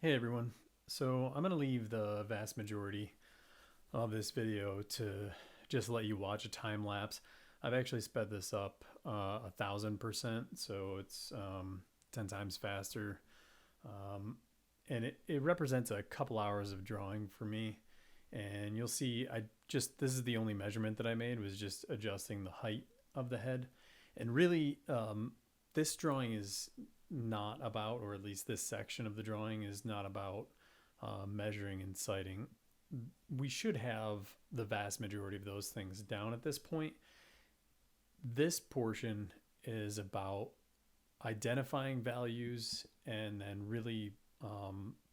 Hey everyone. So I'm going to leave the vast majority of this video to just let you watch a time lapse. I've actually sped this up 1,000%, so it's 10 times faster. And it represents a couple hours of drawing for me. And you'll see this is the only measurement that I made, was just adjusting the height of the head. And really, this drawing is not about, or at least this section of the drawing is not about measuring and sighting. We should have the vast majority of those things down at this point. This portion is about identifying values and then really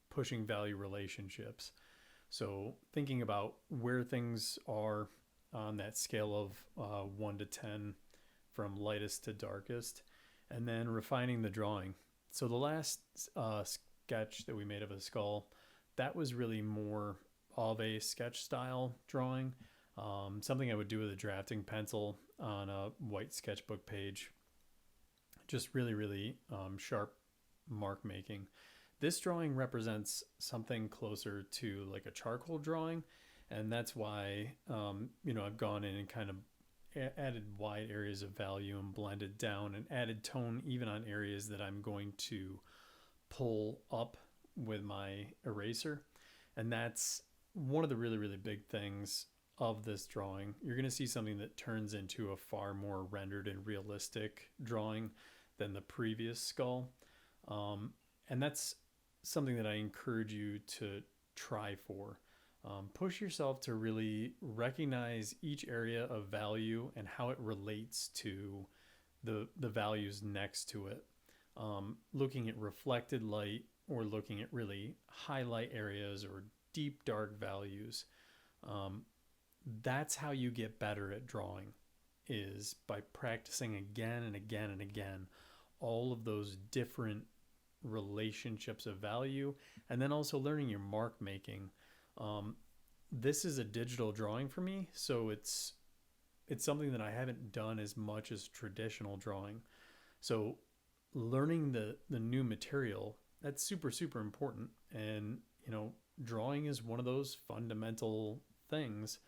pushing value relationships. So thinking about where things are on that scale of 1 to 10, from lightest to darkest, and then refining the drawing. So the last sketch that we made of a skull, that was really more of a sketch style drawing, something I would do with a drafting pencil on a white sketchbook page. Just really, really sharp mark making. This drawing represents something closer to like a charcoal drawing, and that's why I've gone in and kind of added wide areas of value and blended down and added tone even on areas that I'm going to pull up with my eraser. And that's one of the really, really big things of this drawing. You're going to see something that turns into a far more rendered and realistic drawing than the previous skull. And that's something that I encourage you to try for. Push yourself to really recognize each area of value and how it relates to the values next to it. Looking at reflected light, or looking at really highlight areas or deep dark values. That's how you get better at drawing, is by practicing again and again and again all of those different relationships of value, and then also learning your mark making. This is a digital drawing for me, so it's something that I haven't done as much as traditional drawing. So learning the new material, that's super, super important. And drawing is one of those fundamental things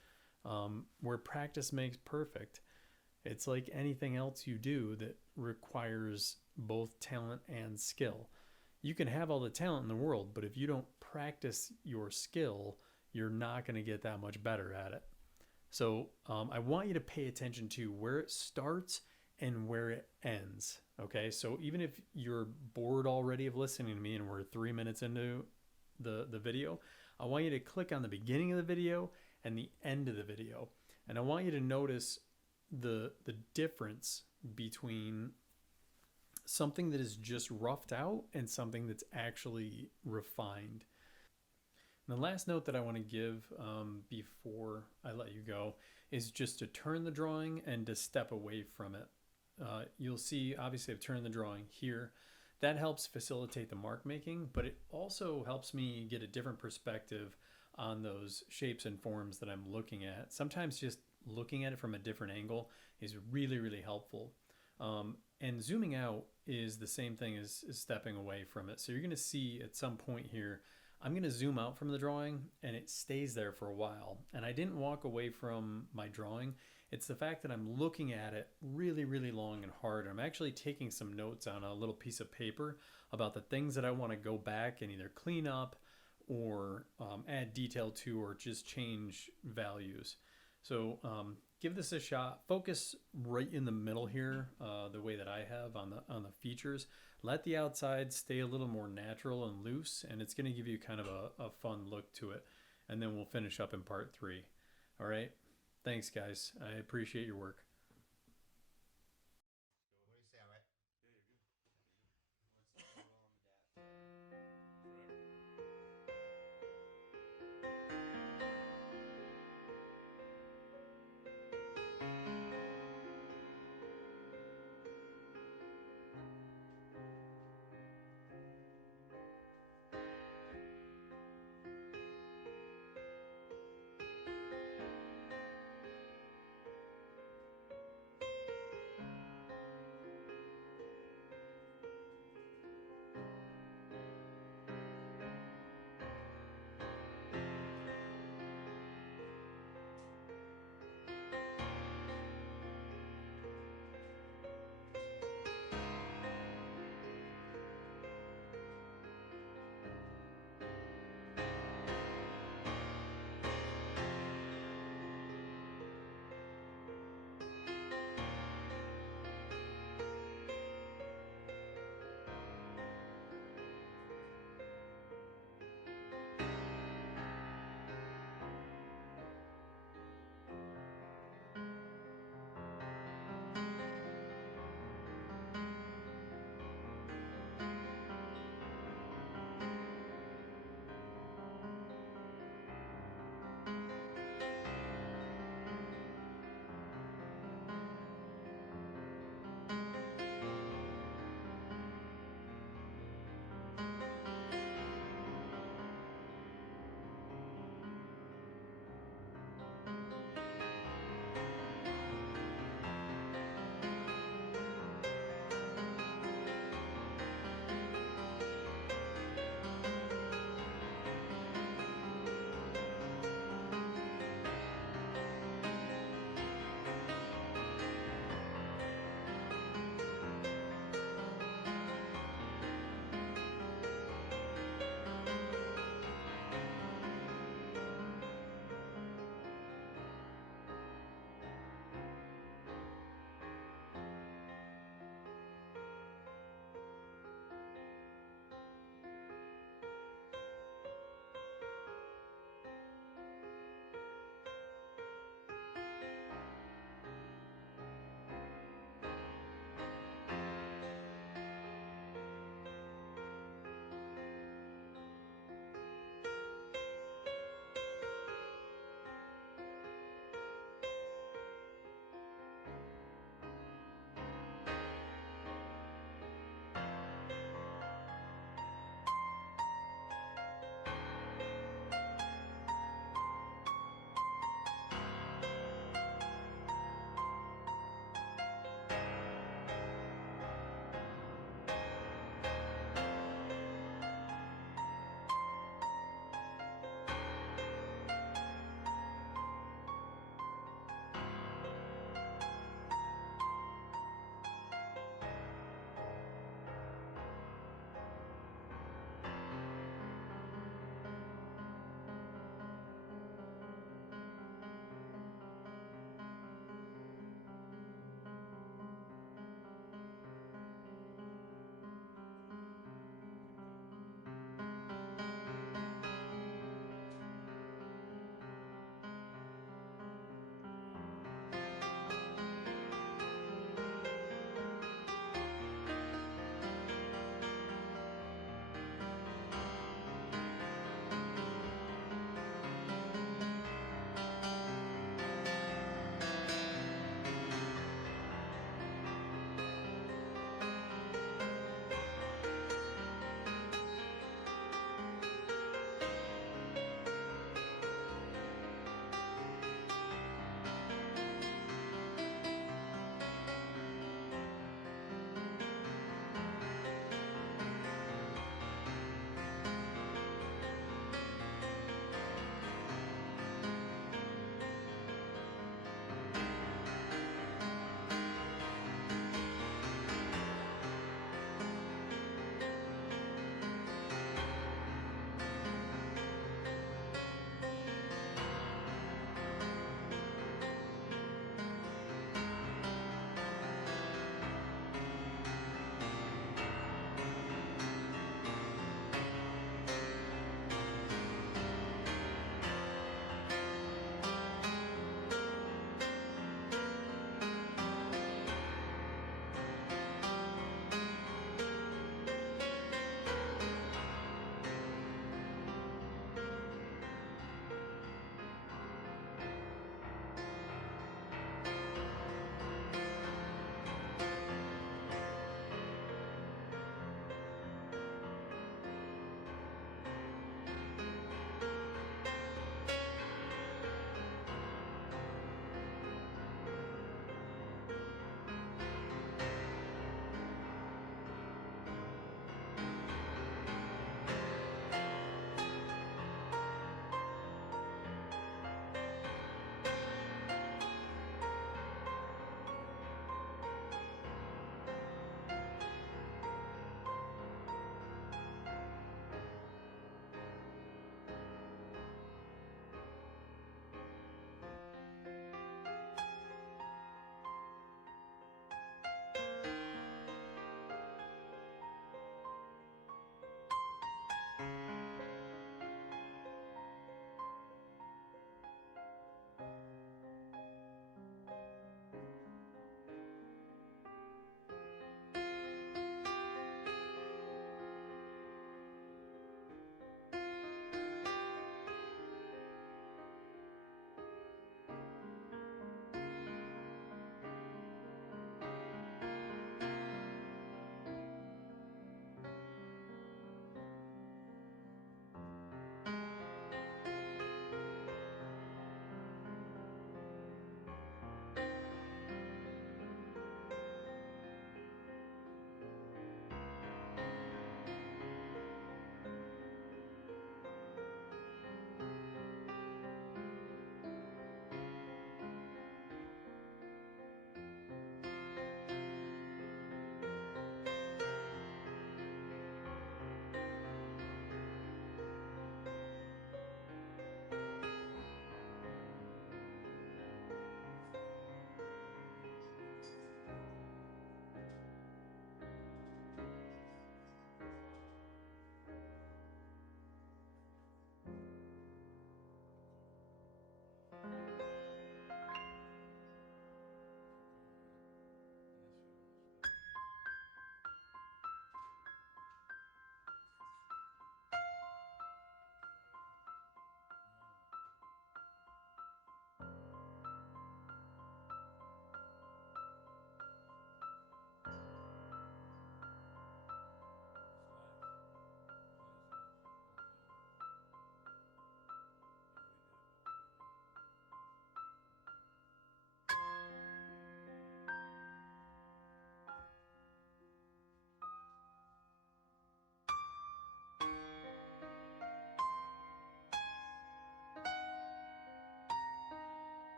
where practice makes perfect. It's like anything else you do that requires both talent and skill. You can have all the talent in the world, but if you don't practice your skill, you're not going to get that much better at it. So I want you to pay attention to where it starts and where it ends. Okay, so even if you're bored already of listening to me and we're 3 minutes into the video, I want you to click on the beginning of the video and the end of the video. And I want you to notice the difference between something that is just roughed out and something that's actually refined. And the last note that I want to give before I let you go is just to turn the drawing and to step away from it. You'll see, obviously, I've turned the drawing here. That helps facilitate the mark making, but it also helps me get a different perspective on those shapes and forms that I'm looking at. Sometimes just looking at it from a different angle is really, really helpful. And zooming out is the same thing as stepping away from it. So you're going to see at some point here, I'm going to zoom out from the drawing and it stays there for a while. And I didn't walk away from my drawing. It's the fact that I'm looking at it really, really long and hard. I'm actually taking some notes on a little piece of paper about the things that I want to go back and either clean up or add detail to, or just change values. So give this a shot. Focus right in the middle here, the way that I have on the features. Let the outside stay a little more natural and loose, and it's going to give you kind of a fun look to it. And then we'll finish up in part 3. All right. Thanks, guys. I appreciate your work.